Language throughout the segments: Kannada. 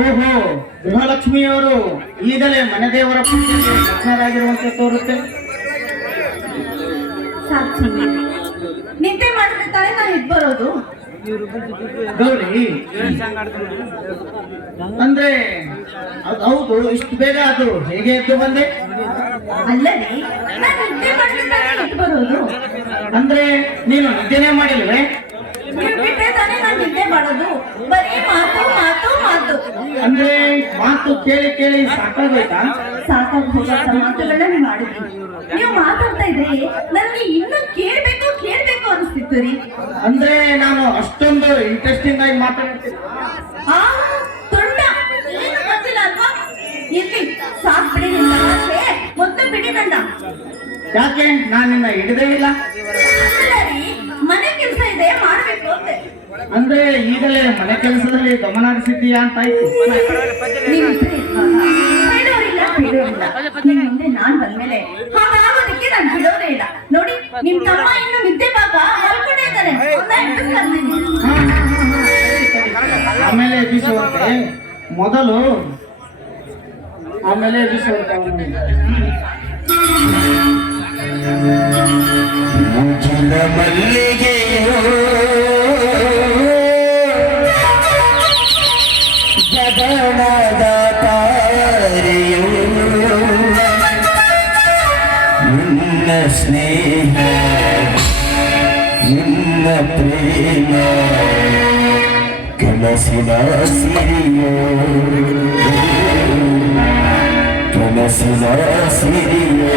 ಓಹೋ, ಗೃಹಲಕ್ಷ್ಮಿಯವರು ಈಗಲೇ ಮನೆದೇವರ ಪೂಜೆಗೆ ಮಗ್ನರಾಗಿರುವಂತೆ ತೋರುತ್ತೆ. ಸಾಕ್ಷಿ ನಿದ್ದೆ ಮಾಡಿದ್ರೆ ತಾನೇ ನಾನು ಇದ್ ಬರೋದು. ಗೌರಿ, ಅಂದ್ರೆ ಹೌದು, ಇಷ್ಟು ಬೇಗ ಅದು ಹೇಗೆ ಎದ್ದು ಬಂದೆ? ಅಲ್ಲದೆ ನಾನು ನಿದ್ದೆ ಮಾಡಿದ್ರೆ ತಾನೇ ಇದ್ ಬರೋದು. ಅಂದ್ರೆ ನೀನು ನಿದ್ದೆನೇ ಮಾಡಿಲ್ವೇ? ನೀವು ಬಿಟ್ರೆ ತಾನೇ ನಾನು ನಿದ್ದೆ ಮಾಡೋದು. ಬರೀ ಮಾತು ಮಾತು ಮಾತು. ಅಂದ್ರೆ ಮಾತು ಕೇಳಿ ಕೇಳಿ ಸಾಕಾಗೋಯ್ತಾ? ಸಾಕಾಗಿ ಹೋಗಂತ ಮಾತುಗಳನ್ನ ಮಾಡಿದ್ವಿ. ನೀವು ಮಾತಾಡ್ತಾ ಇದ್ರೆ ನನಗೆ ಇನ್ನೂ ಕೇಳ್ಬೇಕು ಕೇಳ್ಬೇಕು ಅನಿಸ್ತಿತ್ತು ರೀ. ಅಂದ್ರೆ ನಾನು ಅಷ್ಟೊಂದು ಇಂಟ್ರೆಸ್ಟಿಂಗ್ ಆಗಿ ಮಾತಾಡ್ತೀನಿ. ಆ ತುಂಡ ಏನು ಗೊತ್ತಿಲ್ಲ ಅಲ್ವಾ? ಇಲ್ಲಿ ಸಾಕ್ ಬಿಡಿ ನಿನ್ನ ಆಸೆ, ಮೊದಲು ಬಿಡಿ ನನ್ನ. ಯಾಕೆ ನಾನು ನಿನ್ನ ಹಿಡಿದೇ ಇಲ್ಲ? ಅಲ್ಲ ರೀ, ಮನೆ ಕೆಲಸ ಇದೆ ಮಾಡ್ಬೇಕು ಅಂತೆ. ಅಂದ್ರೆ ಈಗಲೇ ಮನೆ ಕೆಲಸದಲ್ಲಿ ಗಮನ ಹರಿಸಿದ್ದೀಯಾ ಅಂತ ಆಯ್ತು. ನೀವಿಬ್ರೇ ಬಿಡೋರಿಲ್ಲ ಬಿಡೋರಿಲ್ಲ. ನಿಮ್ ಮುಂದೆ ನಾನ್ ಬಂದ್ಮೇಲೆ ಹಾಗಾಗೋದಕ್ಕೆ ನಾನು ಬಿಡೋರೇ ಇಲ್ಲ. ನೋಡಿ, ನಿಮ್ ತಮ್ಮ ಇನ್ನು ನಿದ್ದೆ ಪಾಪ ಮಲ್ಕೊಂಡೇ ಇದ್ದಾನೆ. ಆಮೇಲೆ ಎಬ್ಬಿಸುವಂತೆ ಮೊದಲು, ಆಮೇಲೆ ಎಬ್ಬಿಸುವಂತೆ ಅವನು. ಮುಗಿಲ ಮಲ್ಲಿಗೆಯೋ ಜಗಣದ ತಾರೆಯೋ ನಿನ್ನ ಸ್ನೇಹ ನಿನ್ನ ಪ್ರೇಮ ಕನಸಿನ ಸಿರಿಯೋ ಕನಸಿನ ಸಿರಿಯೋ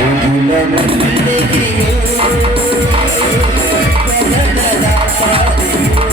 ಮುಗಿಲ ಮಲ್ಲಿಗೆಯೋ ಜಗಣದ ತಾರೆಯೋ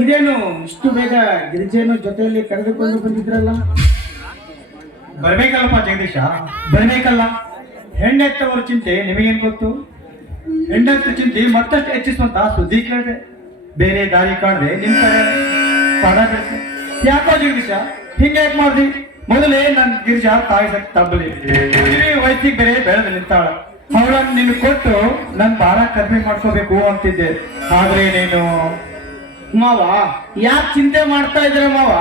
ಇದೇನು ಇಷ್ಟು ಬೇಗ ಗಿರಿಜೆಯನ್ನು ಜೊತೆಯಲ್ಲಿ ಕರೆದುಕೊಂಡು ಬಂದಿದ್ರಲ್ಲ? ಬರ್ಬೇಕಲ್ಲಪ್ಪ ಜಗದೀಶ, ಬರ್ಬೇಕಲ್ಲ. ಹೆಣ್ಣೆತ್ತವರ ಚಿಂತೆ ನಿಮಗೇನು ಗೊತ್ತು? ಹೆಣ್ಣೆತ್ತ ಚಿಂತೆ ಮತ್ತಷ್ಟು ಹೆಚ್ಚಿಸುವಂತ ಸುದ್ದಿ ಕೇಳಿದೆ. ಬೇರೆ ದಾರಿ ಕಾಣದೆ ನಿಮ್ ಕಡೆ ಪದ ಬಿಡಿಸಿ. ಯಾಕೋ ಜಗದೀಶ ಹಿಂಗೆ ಯಾಕೆ ಮಾಡ್ದಿ? ಮೊದಲೇ ನನ್ ಗಿರಿಜಾ ತಾಯಿ ತಬ್ಬಲಿ ವಯಸ್ಸಿಗೆ ಬೇರೆ ಬೆಳೆದು ನಿಂತಾಳ. ಅವಳನ್ನು ನಿನ್ ಕೊಟ್ಟು ನನ್ ಭಾರ ಕಡಿಮೆ ಮಾಡ್ಕೋಬೇಕು ಅಂತಿದ್ದೆ. ಆದ್ರೆ ನೀನು ಮಾವ ಯಾಕೆ ಚಿಂತೆ ಮಾಡ್ತಾ ಇದ್ರೆ ಮಾವ?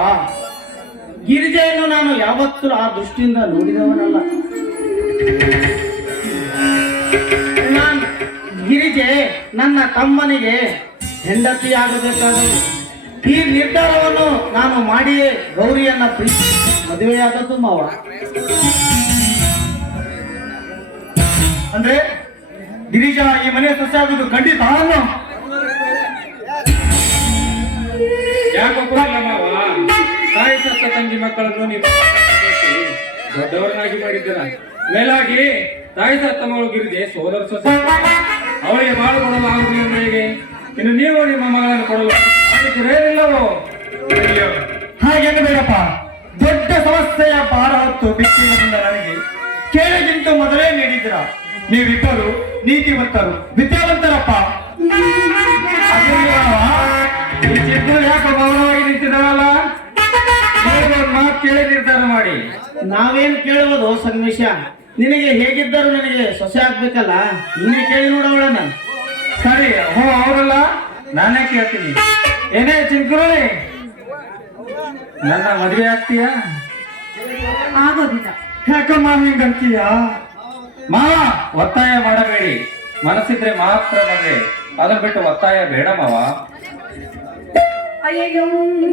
ಗಿರಿಜೆಯನ್ನು ನಾನು ಯಾವತ್ತೂ ಆ ದೃಷ್ಟಿಯಿಂದ ನೋಡಿದವನಲ್ಲ. ನಾನು ಗಿರಿಜೆ ನನ್ನ ತಮ್ಮನಿಗೆ ಹೆಂಡತಿಯಾಗಬೇಕಾದವು. ಈ ನಿರ್ಧಾರವನ್ನು ನಾನು ಮಾಡಿಯೇ ಗೌರಿಯನ್ನ ಪ್ರೀತಿ ಮದುವೆಯಾದದ್ದು ಮಾವ. ಅಂದ್ರೆ ಗಿರಿಜಾ ಈ ಮನೆ ಸೊಸೆ ಆಗುದು ಖಂಡಿತ ಅನ್ನೋ. ಯಾಕೋ ಮಾವ, ತಾಯಿ ಸತ್ತ ತಂಗಿ ಮಕ್ಕಳನ್ನು ನೀವು ದೊಡ್ಡವರನ್ನಾಗಿ ಮಾಡಿದ್ದೀರ. ಮೇಲಾಗಿ ತಾಯಿ ಸತ್ತ ಮಗಳು ಗಿರಿಜೆ ಸೋದರ ಸೊಸೆ, ಅವಳಿಗೆ ಬಾಳು ಕೊಡಲು ಆಗುದಿಲ್ಲ ಹೇಗೆ? ಇನ್ನು ನೀವು ನಿಮ್ಮ ಮಗಳನ್ನು ಕೊಡಲು ಮಾಡಿದ್ದೀರೇನಿಲ್ಲವೋ? ಅಯ್ಯೋ ಹಾಗೇನು ಬೇಡಪ್ಪ. ದೊಡ್ಡ ಸಮಸ್ಯೆಯ ಭಾರ ಹೊತ್ತು ಬಿಟ್ಟಿಗೆ ಬಂದ ನನಗೆ ಕೇಳಿಗಿಂತ ಮೊದಲೇ ನೀಡಿದ್ರ. ನೀವಿಬ್ಬರು ನೀತಿವಂತರು, ವಿದ್ಯಾವಂತರಪ್ಪ. ಈ ಚಿಕ್ಕರು ಯಾಕೆ ಮೌನವಾಗಿ ನಿಂತಿದ್ದಾರಲ್ಲ? ಮಾತು ಕೇಳಿ ನಿರ್ಧಾರ ಮಾಡಿ. ನಾವೇನು ಕೇಳುವುದು ಸನ್ಮಿಷ? ನಿನಗೆ ಹೇಗಿದ್ದರೂ ನನಗೆ ಸೊಸೆ ಆಗ್ಬೇಕಲ್ಲ, ನೀನೇ ಕೇಳಿ ನೋಡವಳನ್ನ. ಸರಿ, ಹೋ ಅವರಲ್ಲ ನಾನೇ ಕೇಳ್ತೀನಿ. ಏನೇ ಚಿಂಕುರುಳಿ, ನನ್ನ ಮದುವೆ ಆಗ್ತೀಯಾ? ಆಗೋದಿಲ್ಲ. ಯಾಕಮ್ಮ ಹಿಂಗಂತೀಯ? ಮಾವ ಒತ್ತಾಯ ಮಾಡಬೇಡಿ, ಮನಸ್ಸಿದ್ರೆ ಮಾತ್ರ ಮದುವೆ, ಅದನ್ನ ಬಿಟ್ಟು ಒತ್ತಾಯ ಬೇಡ ಮಾವ. ಅಯ್ಯಯ್ಯೋ,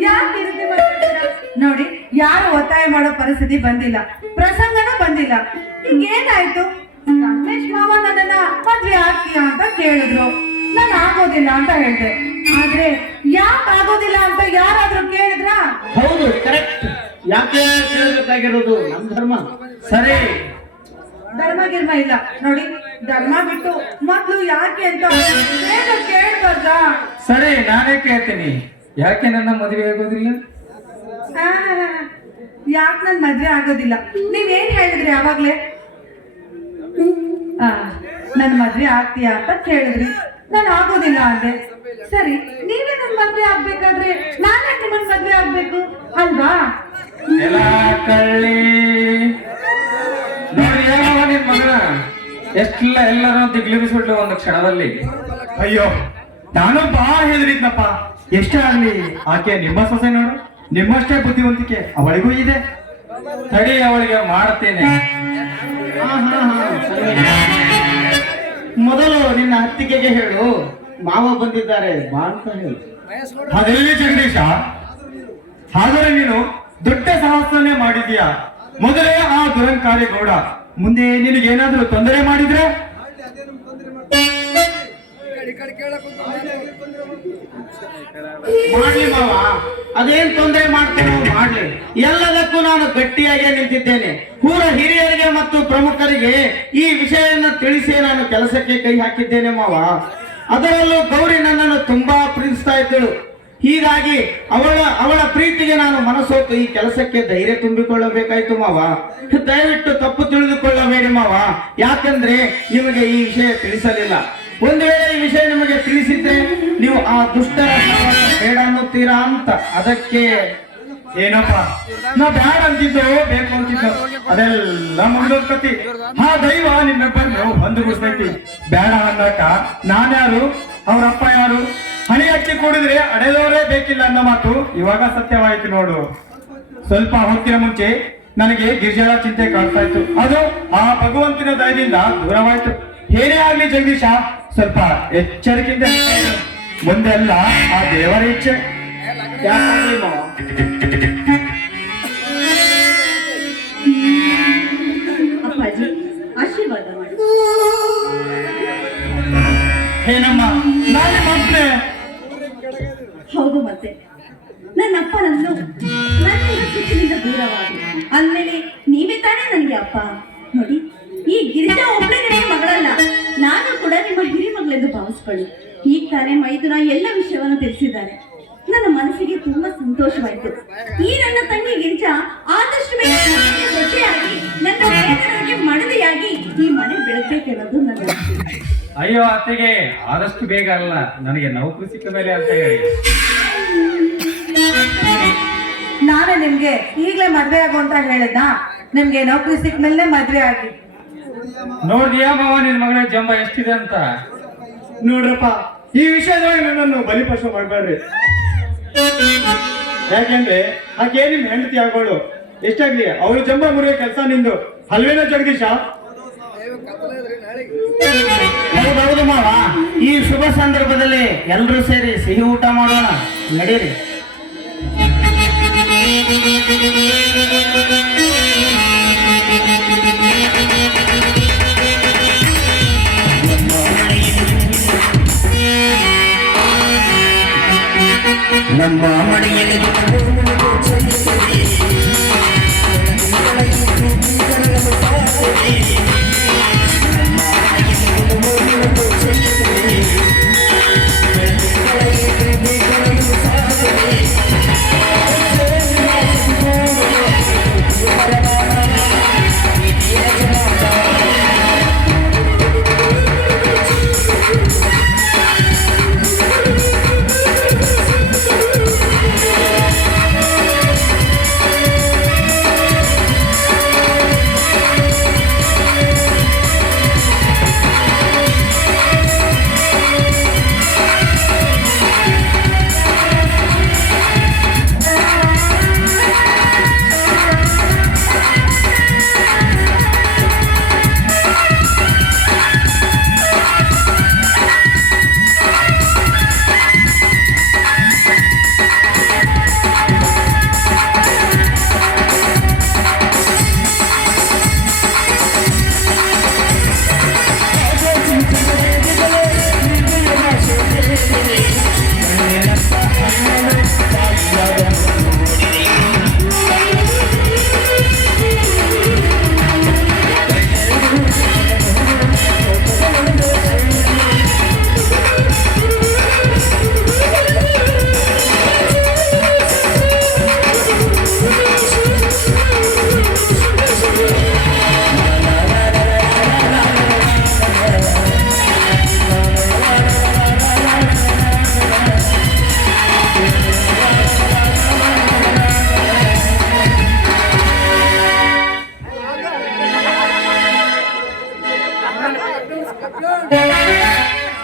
ಯಾಕೆ ಈ ರೀತಿ ಮಾತಾಡ್ತೀರಾ? ನೋಡಿ, ಯಾರು ಒತ್ತಾಯ ಮಾಡೋ ಪರಿಸ್ಥಿತಿ ಬಂದಿಲ್ಲ, ಪ್ರಸಂಗನೂ ಬಂದಿಲ್ಲ. ಈಗ ಏನಾಯ್ತು? ರಮೇಶ್ ಮಾವ ನನ್ನನ್ನ ಮದ್ವೆ ಆಗ್ತೀಯಾ ಅಂತ ಕೇಳಿದ್ರು. ನಾನು ಆಗೋದಿಲ್ಲ ಅಂತ ಹೇಳ್ದೆ. ಆದ್ರೆ ಯಾಕೆ ಆಗೋದಿಲ್ಲ ಅಂತ ಯಾರಾದ್ರೂ ಕೇಳಿದ್ರ? ಹೌದು, ಕರೆಕ್ಟ್. ಯಾಕೆ ಕೇಳಬೇಕಾಗಿರೋದು? ನಮ್ಮ ಧರ್ಮ. ಸರಿ, ಧರ್ಮ ಗಿರ್ಮ ಇಲ್ಲ ನೋಡಿ. ಧರ್ಮ ಬಿಟ್ಟು ಮೊದ್ಲು ಯಾಕೆ ಅಂತ ಬೇಗ ಕೇಳ್ಬಾರ್ದಾ? ಸರಿ, ನಾನೇ ಕೇಳ್ತೀನಿ. ಯಾಕೆ ನನ್ನ ಮದುವೆ ಆಗೋದಿಲ್ಲ? ಯಾಕೆ ನನ್ ಮದ್ವೆ ಆಗೋದಿಲ್ಲ? ನೀವೇನ್ ಹೇಳಿದ್ರಿ ಅವಾಗ್ಲೇ? ನನ್ ಮದ್ವೆ ಆಗ್ತೀಯಾ ಅಂತ ಕೇಳಿದ್ರಿ, ನಾನು ಆಗೋದಿಲ್ಲ ಅಂದೆ. ಸರಿ, ನೀವೇ ನನ್ ಮದ್ವೆ ಆಗ್ಬೇಕಾದ್ರೆ ನಾನು ಯಾಕೆ ನಿಮ್ಮನ್ ಮದ್ವೆ ಆಗ್ಬೇಕು ಅಲ್ವಾ? ಎಲ್ಲ ಕಳ್ಳಿ ನೋಡಿ, ಏನವ ನಿನ್ ಮಗನ ಎಷ್ಟೆಲ್ಲ ಎಲ್ಲರೂ ದಿಗ್ಲಿಬಿಸ್ಬಿಟ್ಲು ಒಂದು ಕ್ಷಣದಲ್ಲಿ. ಅಯ್ಯೋ, ನಾನು ಬಹಳ ಹೆದರಿದ್ನಪ್ಪ. ಎಷ್ಟೇ ಆಗ್ಲಿ ಆಕೆ ನಿಮ್ಮ ಸೊಸೆ ನೋಡು, ನಿಮ್ಮಷ್ಟೇ ಬುದ್ಧಿವಂತಿಕೆ ಅವಳಿಗೂ ಇದೆ. ತಡಿ, ಅವಳಿಗೆ ಮಾಡ್ತೇನೆ. ಮೊದಲು ನಿನ್ನ ಹತ್ತಿಗೆಗೆ ಹೇಳು, ಮಾವ ಬಂದಿದ್ದಾರೆ ಬಾ ಅಂತ ಹೇಳು. ಅದೆಲ್ಲಿ ಜಗದೀಶ? ಹಾಗಾದ್ರೆ ನೀನು ದೊಡ್ಡ ಸಾಹಸನೇ ಮಾಡಿದೀಯಾ. ಮೊದಲೇ ಆ ದುರಂಕಾರಿ ಗೌಡ ಮುಂದೆ ನಿನಗೇನಾದ್ರೂ ತೊಂದರೆ ಮಾಡಿದ್ರೆ? ಮಾಡ್ಲಿ ಮಾವ, ಅದೇನ್ ತೊಂದರೆ ಮಾಡ್ತಾನೋ ಮಾಡ್ಲಿ. ಎಲ್ಲದಕ್ಕೂ ನಾನು ಗಟ್ಟಿಯಾಗಿ ನಿಂತಿದ್ದೇನೆ. ಊರ ಹಿರಿಯರಿಗೆ ಮತ್ತು ಪ್ರಮುಖರಿಗೆ ಈ ವಿಷಯವನ್ನು ತಿಳಿಸಿ ನಾನು ಕೆಲಸಕ್ಕೆ ಕೈ ಹಾಕಿದ್ದೇನೆ ಮಾವ. ಅದರಲ್ಲೂ ಗೌರಿ ನನ್ನನ್ನು ತುಂಬಾ ಪ್ರೀತಿಸ್ತಾ ಇದ್ದಳು. ಹೀಗಾಗಿ ಅವಳ ಪ್ರೀತಿಗೆ ನಾನು ಮನಸೋತು ಈ ಕೆಲಸಕ್ಕೆ ಧೈರ್ಯ ತುಂಬಿಕೊಳ್ಳಬೇಕಾಯ್ತು ಮಾವ. ದಯವಿಟ್ಟು ತಪ್ಪು ತಿಳಿದುಕೊಳ್ಳಬೇಡಿ ಮಾವ, ಯಾಕಂದ್ರೆ ನಿಮಗೆ ಈ ವಿಷಯ ತಿಳಿಸಲಿಲ್ಲ. ಒಂದು ವೇಳೆ ಈ ವಿಷಯ ನಿಮಗೆ ತಿಳಿಸಿದ್ರೆ ನೀವು ಆ ದುಷ್ಟರ ಸಹವಾಸ ಬೇಡ ಅನ್ನುತ್ತೀರಾ ಅಂತ. ಅದಕ್ಕೆ ಏನಪ್ಪ, ನಾ ಬ್ಯಾಡ ಅಂತಿದ್ದೋ ಬೇಕು ಅಂತಿದ್ದೋ ಅದೆಲ್ಲ ಮುಗಿದೋಗ್ತತಿ. ಆ ದೈವ ನಿಮ್ಮೆಬ್ಬರನ್ನು ಹೊಂದಿಸ್ತೈತಿ. ಬ್ಯಾಡ ಅನ್ನಕ ನಾನ್ಯಾರು, ಅವ್ರಪ್ಪ ಯಾರು? ಹಣಿ ಹಚ್ಚಿ ಕೂಡಿದ್ರೆ ಅಡೆದವರೇ ಬೇಕಿಲ್ಲ ಅನ್ನೋ ಮಾತು ಇವಾಗ ಸತ್ಯವಾಯಿತು ನೋಡು. ಸ್ವಲ್ಪ ಹೊತ್ತಿನ ಮುಂಚೆ ನನಗೆ ಗಿರಿಜಳ ಚಿಂತೆ ಕಾಡ್ತಾ ಇತ್ತು, ಅದು ಆ ಭಗವಂತನ ದಯದಿಂದ ದೂರವಾಯ್ತು. ಏನೇ ಆಗ್ಲಿ ಜಗದೀಶ, ಸ್ವಲ್ಪ ಎಚ್ಚರಿಕೆಯಿಂದ ಇರು. ಮುಂದೆಲ್ಲ ಆ ದೇವರ ಇಚ್ಛೆ. ಯಾಕಾಗ್ಲಿ ಮಾವ? ಅಪ್ಪಾಜಿ, ಆಶೀರ್ವಾದ ಮಾಡಿ. ಏನಮ್ಮ, ನಾನೇ ಮಕ್ಕಳೇ. ಹೌದು, ಮತ್ತೆ ನನ್ನಪ್ಪ ನನ್ನಿಂದ ಶಿಕ್ಷಣದಿಂದ ದೂರವಾಗಿ ಅಂದ್ಮೇಲೆ ನೀವೇ ತಾನೇ ನನಗೆ ಅಪ್ಪ. ನೋಡಿ, ಈ ಗಿರಿಜಾ ಒಬ್ಬಳೇ ನಿಮಗೆ ಮಗಳಲ್ಲ, ನಾನು ಕೂಡ ನಿಮ್ಮ ಹಿರಿ ಮಗಳೆಂದು ಭಾವಿಸ್ಕೊಳ್ಳಿ. ಈಗ ತಾನೇ ಮೈದುನ ಎಲ್ಲ ವಿಷಯವನ್ನು ತಿಳಿಸಿದ್ದಾರೆ. ನನ್ನ ಮನಸ್ಸಿಗೆ ತುಂಬಾ ಸಂತೋಷವಾಯ್ತು. ಈ ನನ್ನ ತಂಗಿ ಗಿರಿಜಾ ಆದಷ್ಟು ಬೇಗ ನನಗೆ ಜೊತೆಯಾಗಿ ನನ್ನ ವೇತನಕ್ಕೆ ಮಡದಿಯಾಗಿ ಈ ಮನೆ ಬೆಳಗ್ಬೇಕೆನ್ನೋದು ನನ್ನ ಆಸೆ. ಅಯ್ಯೋ ಅತ್ತೆಗೆ ಆದಷ್ಟು ಬೇಗ ಅಲ್ಲ, ನನಗೆ ನೌಕರಿ ಸಿಕ್ಕ ಮೇಲೆ ಅಂತ ಹೇಳಿ. ನಾನೇ ನಿಮ್ಗೆ ಈಗ್ಲೇ ಮದ್ವೆ ಆಗು ಅಂತ ಹೇಳಿದ್ನ? ನಿಮ್ಗೆ ನೌಕರಿ ಸಿಕ್ಕ ಮೇಲೆ ಮದ್ವೆ ಆಗಿ. ನೋಡ್ದಿಯಾ ಮಾವ ನಿನ್ ಮಗಳ ಜಂಬ ಎಷ್ಟಿದೆ ಅಂತ? ನೋಡ್ರಪ್ಪ, ಈ ವಿಷಯದಾಗ ನನ್ನನ್ನು ಬಲಿಪಶ ಮಾಡಬೇಡ್ರಿ. ಯಾಕೆಂದ್ರೆ ಆಕೆ ನಿಮ್ ಹೆಂಡತಿ ಆಗೋಳು. ಎಷ್ಟಾಗ್ಲಿ ಅವ್ರ ಜಂಬ ಮುರಿಯೋ ಕೆಲಸ ನಿಂದು ಅಲ್ವೇನೋ ಜಗದೀಶ? ಹೌದೌದು ಮಾವ, ಈ ಶುಭ ಸಂದರ್ಭದಲ್ಲಿ ಎಲ್ಲರೂ ಸೇರಿ ಸಿಹಿ ಊಟ ಮಾಡೋಣ, ನಡೀರಿ. ನಮ್ಮ ಮನೆಯಲ್ಲಿ